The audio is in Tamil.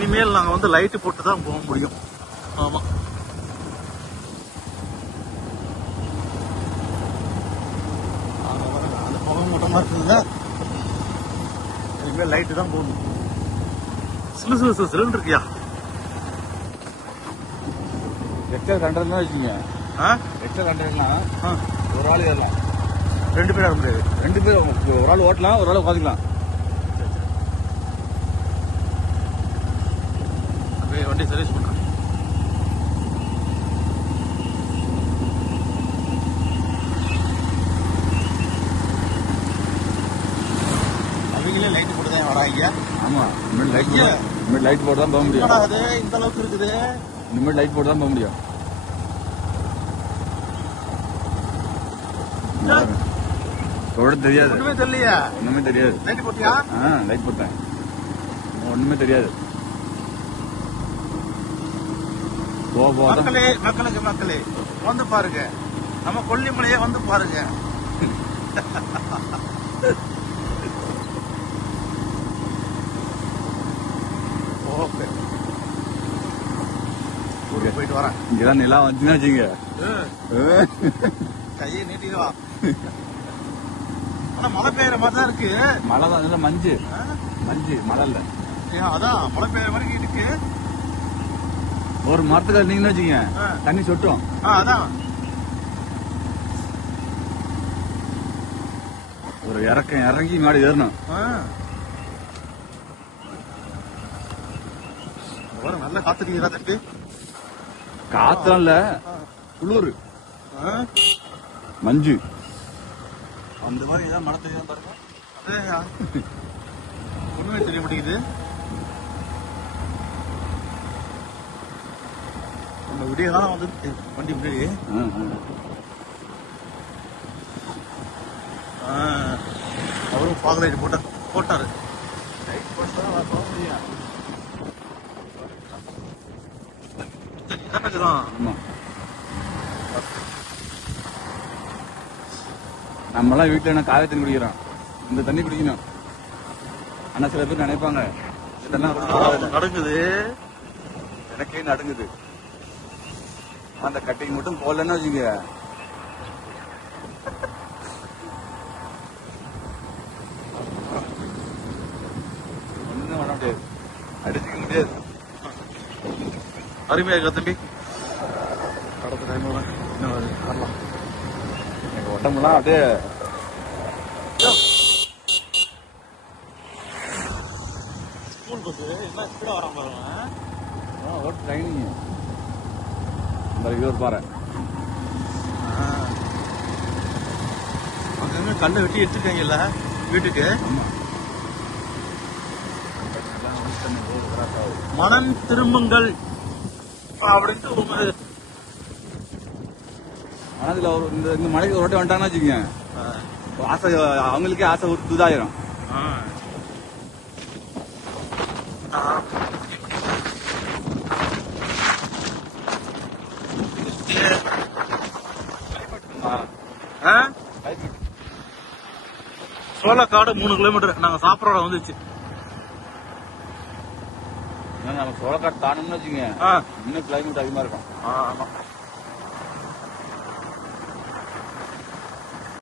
இனிமேல் நாங்க வந்து லைட் போட்டு தான் போக முடியும். ஆமா, அந்த புகை மூட்டமா இருக்குதுங்க. இனிமேல் லைட்டு தான் போகணும். சிலு சிலு சிலு சிலிண்டர் இருக்கியா? எக்ஸ்ட்ரா கண்டர்னா வச்சுக்கோங்க. எக்ஸ்ட்ரா கண்டர்னா ஒரு ஆள் ஏறலாம், 2 பேர் ஆக முடியாது. 2 பேர் ஒரு ஆள் ஓட்டலாம், ஒரு ஆள் உட்காந்துக்கலாம். அப்படியே வண்டி சர்வீஸ் பண்றேன். அவங்களே லைட் போட்டு தான் வராங்க. ஆமா, இனிமேல் லைட் போட்டு தான் போக முடியும். இந்த அளவுக்கு இருக்குது. இனிமேல் லைட் போட்டு தான் போக முடியும். தெரியாது, ஒண்ணுமே தெரியலையா? ஒண்ணுமே தெரியாது. லைட் போட்டியா? லைட் போட்டேன், ஒண்ணுமே தெரியாது. மக்களே வந்து பாருங்க, நம்ம கொல்லிமலையே வந்து பாருங்க. ஓகே, ஊருக்கு போயிட்டு வரேன். இங்கதான் நிலா வந்துச்சுன்னா வச்சுங்க, கையை நீட்டிடுவா. ஆனா மழை பெய்யற மாதிரி தான் இருக்கு. மழை தான், மஞ்சு மழை இல்ல. அதான் மழை பெய்யற மாதிரி இருக்கு. ஒரு மரத்துக்கு நீங்கன்னு வச்சுங்க, தண்ணி சொட்டும். அதான் ஒரு இறங்கி மாடி ஏறணும். நல்ல காத்துறீங்களா தம்பி? காத்தம் இல்ல, குளிர், மஞ்சு. அந்த மாதிரி ஏதாவது மழை தெரியாம பாருங்க. ஒண்ணுமே தெரிய மாட்டேங்குது. நம்ம விடியதான் வந்து வண்டி முன்னாடி அவரும் ஃபாக் லைட் போட்டாரு. லைட் போட்டா போக முடியும். நம்மளாம் வீட்டுல என்ன காய தண்ணி குடிக்கிறோம், இந்த தண்ணி குடிக்கணும். ஆனா சில பேர் நினைப்பாங்க இதெல்லாம் நடக்குது, எனக்கே நடுங்குது. அந்த கட்டிங் மட்டும் போடலன்னு வச்சுங்க, ஒண்ணும் பண்ண முடியாது, அடிச்சுக்க முடியாது. அருமையா இருக்கா தம்பி? கடத்த டைம் வரலாம். எங்க உடம்புலாம் அப்படியே ஸ்கூல் பஸ் என்ன ஸ்பீடா வராம பாருங்க. ட்ரைனிங் இது ஒரு பாறை. அங்கங்க கல்லை வெட்டி எடுத்துருக்காங்கல்ல வீட்டுக்கு. மனம் திரும்புங்கள் அப்படின்ட்டு. ஆனா இதுல இந்த மலைக்கு ஒரு வாட்டி வந்துட்டாங்கன்னு வச்சுக்கோங்க, ஆசை அவங்களுக்கே ஆசை ஒரு துதாயிரும். சோளக்காடு 3 கிலோமீட்டர் நாங்க சாப்பிட்ற இடம் வந்துச்சு. நம்ம சோளக்காடு தாண்டோம்னு வச்சுங்க, இன்னும் கிளைமேட் அதிகமா இருக்கும். ஆமா.